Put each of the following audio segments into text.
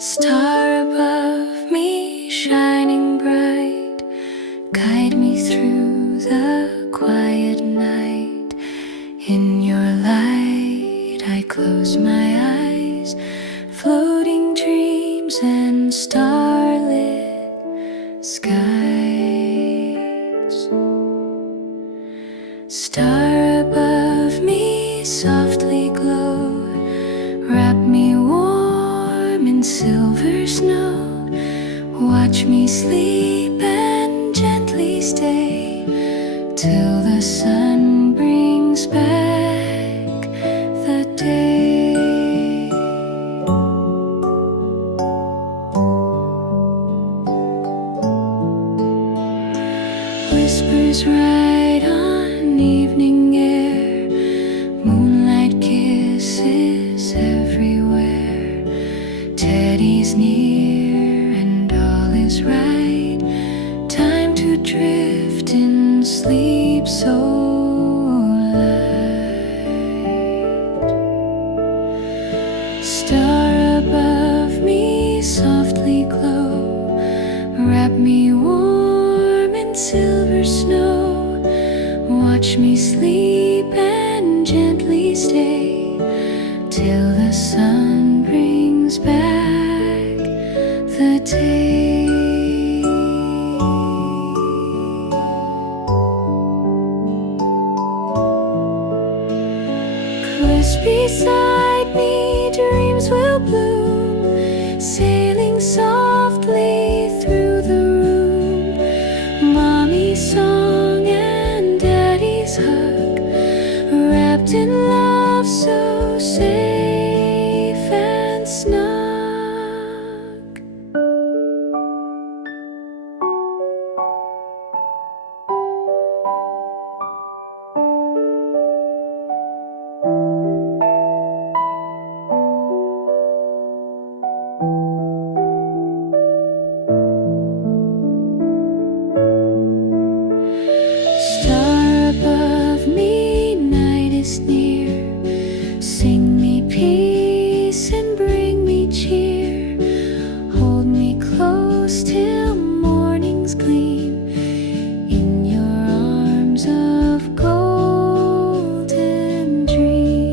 Star above me, shining bright, guide me through the quiet night. In your light I close my eyes, floating dreams and starlit skies. Star above me, softly glow, wrap me warm in silver snow. Watch me sleep and gently stay till the sun brings back the day. Whispers ride on evening air, moonlight kisses everywhere. Teddy's near and all is right, time to drift in sleep so light. Star above me, softly glow, wrap me warm in silver snow. Watch me sleep and gently stay till the sun brings back the day. Close beside me, dreams will bloom, sailing softly through the room. Mommy's song and Daddy's hug, wrapped in love so safe and snug. Star above me, night is near. Sing me peace and bring me cheer. Hold me close till morning's gleam in your arms of golden dream.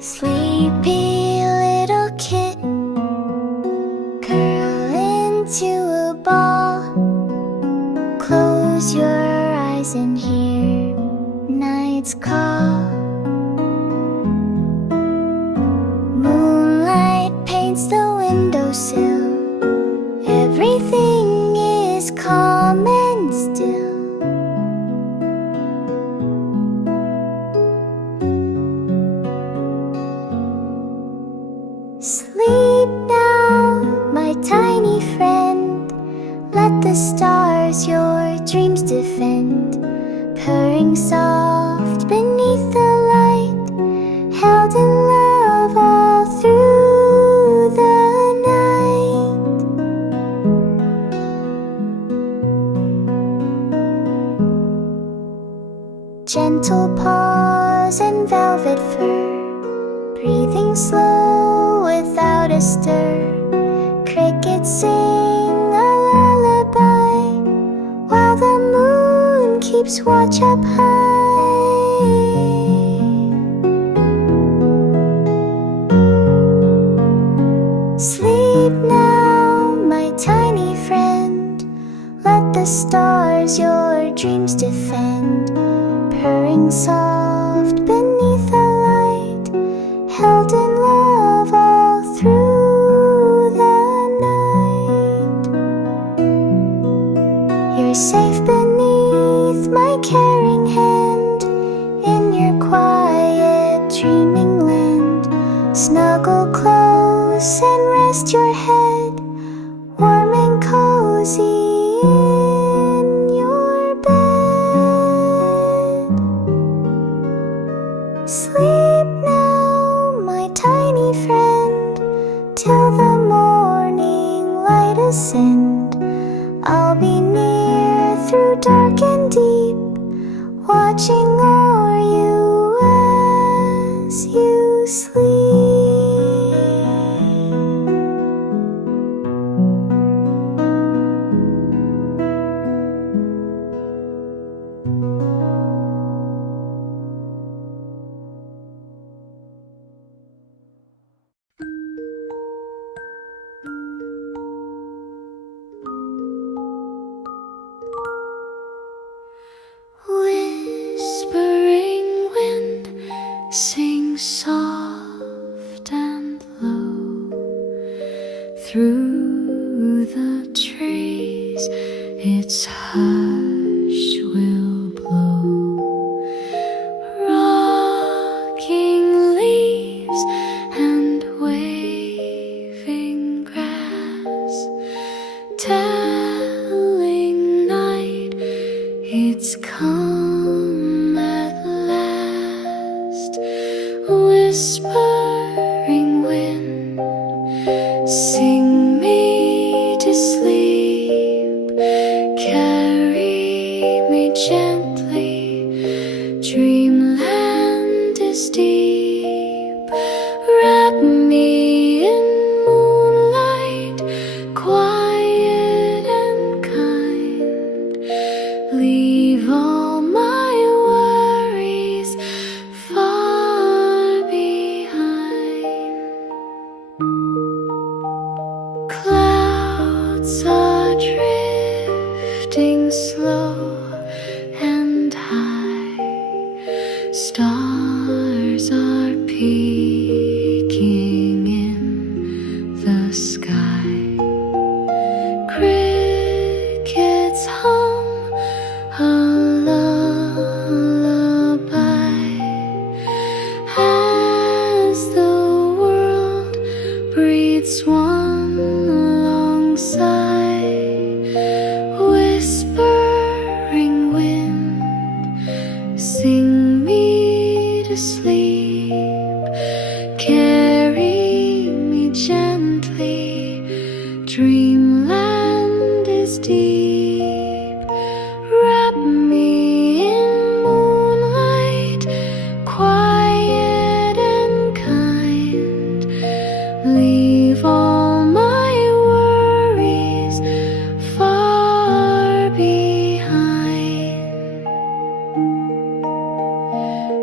Sleepy little kitten, curl into a ball. Close your eyes and hear night's call. Moonlight paints the windowsill, everything is calm and still. Sleep now, my tiny friend. Let the stars your dreams defend. Purring soft beneath the light, held in love all through the night. Gentle paws and velvet fur, breathing slow without a stir. Crickets sing a lullaby while the moon keeps watch up high. Sleep now, my tiny friend. Let the stars your dreams defend. Purring soft beneath the light, held in love all through the night. You're safe beneath my caring hand, in your quiet dreaming land. Snuggle close and rest your head, warm and cozy in your bed. I'll be near through dark and deep, watching o'er you as you sleep. Whispering wind, sing soft and low. Through the trees, its hush will blow. Rocking leaves and waving grass, telling night it's come at last. Whispering wind, sing me to sleep. Carry me gently, dreamland is deep. Wrap me in moonlight, quiet and kind. Leave all my worries far behind. Clouds are drifting slow and high. Stars are peeking in the sky. Crickets hum a lullaby as the world breathes one long sigh. Whispering wind, sing me to sleep. Carry me gently, dreamland is deep. Wrap me in moonlight, quiet and kind. Leave all my worries far behind.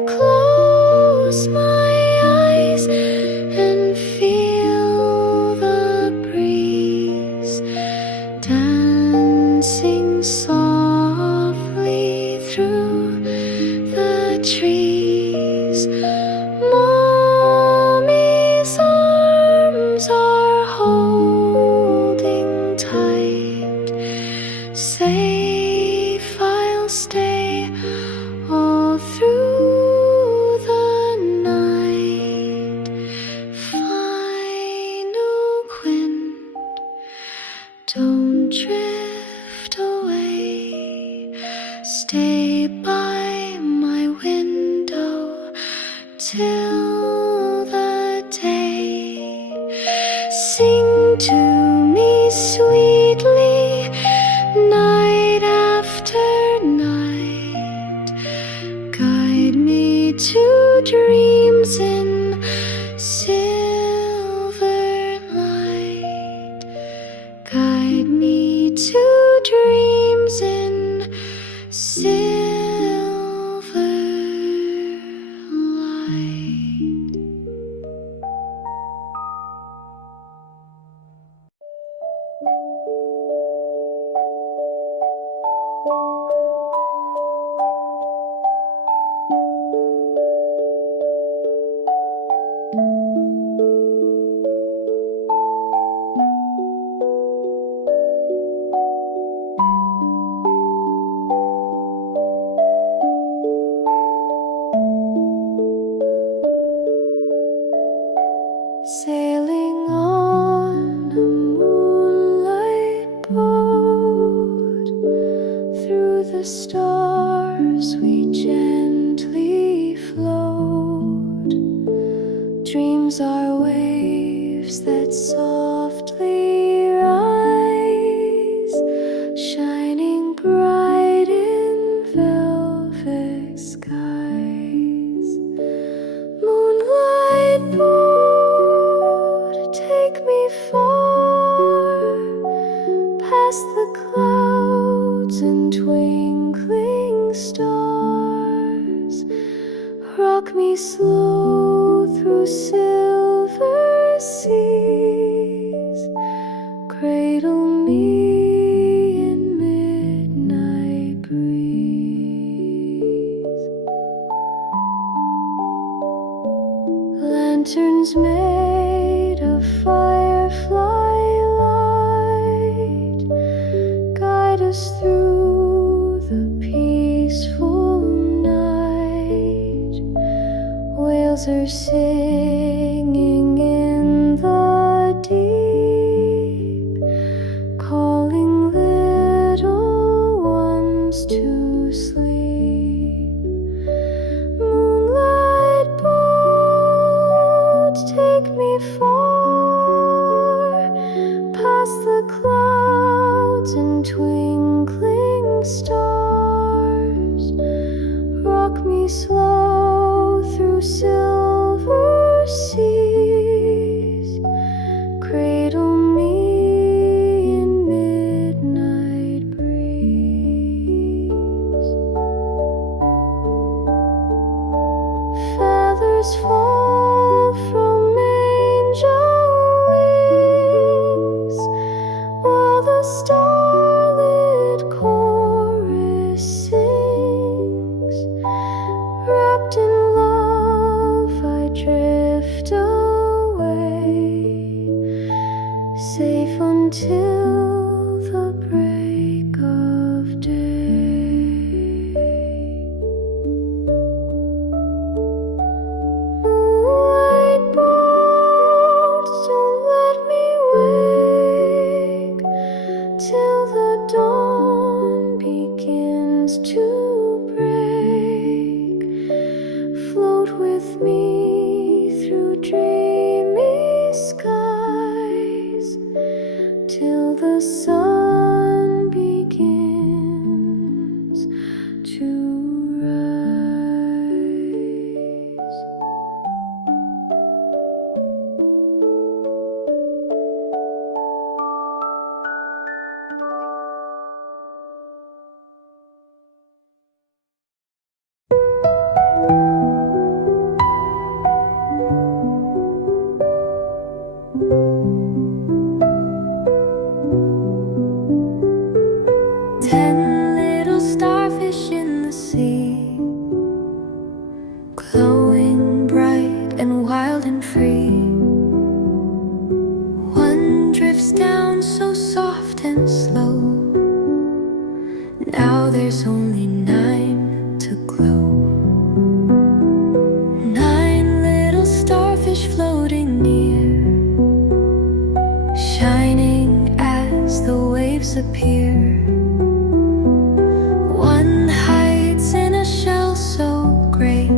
Close my eyes and feel the breeze dancing softly through the trees. Mommy's arms are holding tight. Safe I'll stay all through the night. Final wind, don't drift away. Stay by my window till the day. Sing to me sweetly, night after night. Guide me to dreams in silver light. Guide me to dreams in silver light. Sailing on a moonlight boat, through the stars we gently float. Dreams are waves that softly rise, clouds and twinkling stars. Rock me slow through silver seas. Cradle me in midnight breeze. Lanterns made of firefly light guide us through the peaceful night. Whales are singing in the deep, calling little ones to sleep. Moonlight boat, take me far, past the clouds and twinkling stars. Rock me slow through silver seas. Cradle me in midnight breeze. Feathers fall from angel wings while the starlit chorus sings. Wrapped in love, I drift away, safe until the break of day. Moonlight boat, don't let me wake till the dawn begins to break. Float with me through dreamy skies till the sun begins to rise. Ten little starfish in the sea, glowing bright and wild and free. One drifts down so soft and slow. Now there's only 9 to glow. 9 little starfish floating near, shining as the waves appear. One hides in a shell so great.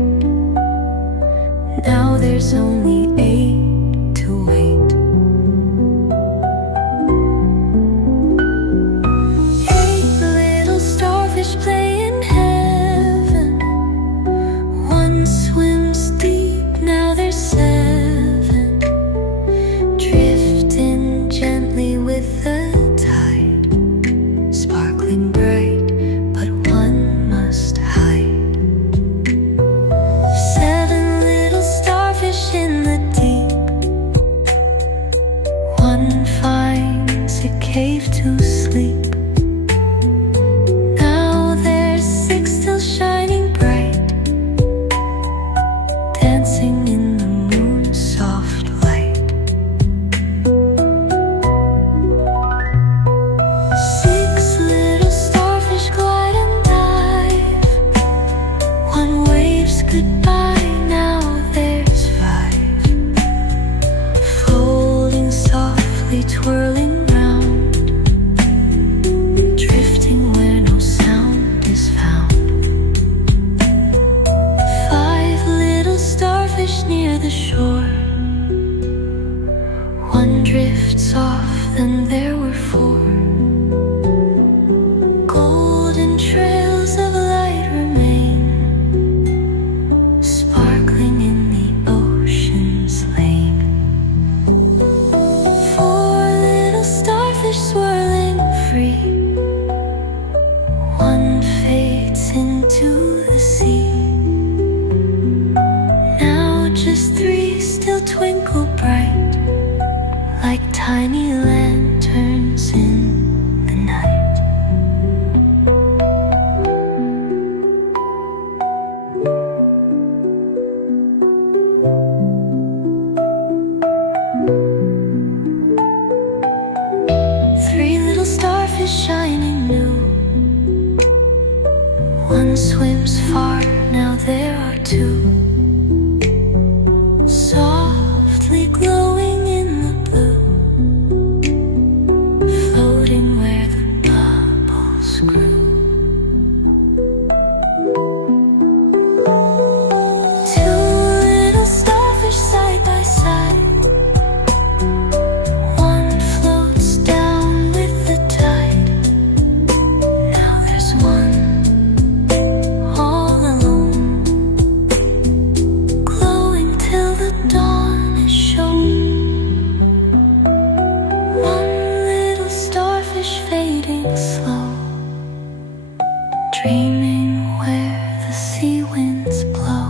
Now there's only 8 to wait. 8 little starfish play fades into the sea. Now just three still twinkle bright, like tiny lanterns in the night. Three little starfish shining new. One swims far, now there are two, softly glowing in the blue, floating where the bubbles grew. Two little starfish side by side. One floats down with the tide. Now there's one all alone, glowing till the dawn is shown. One little starfish fading slow, dreaming where the sea winds blow.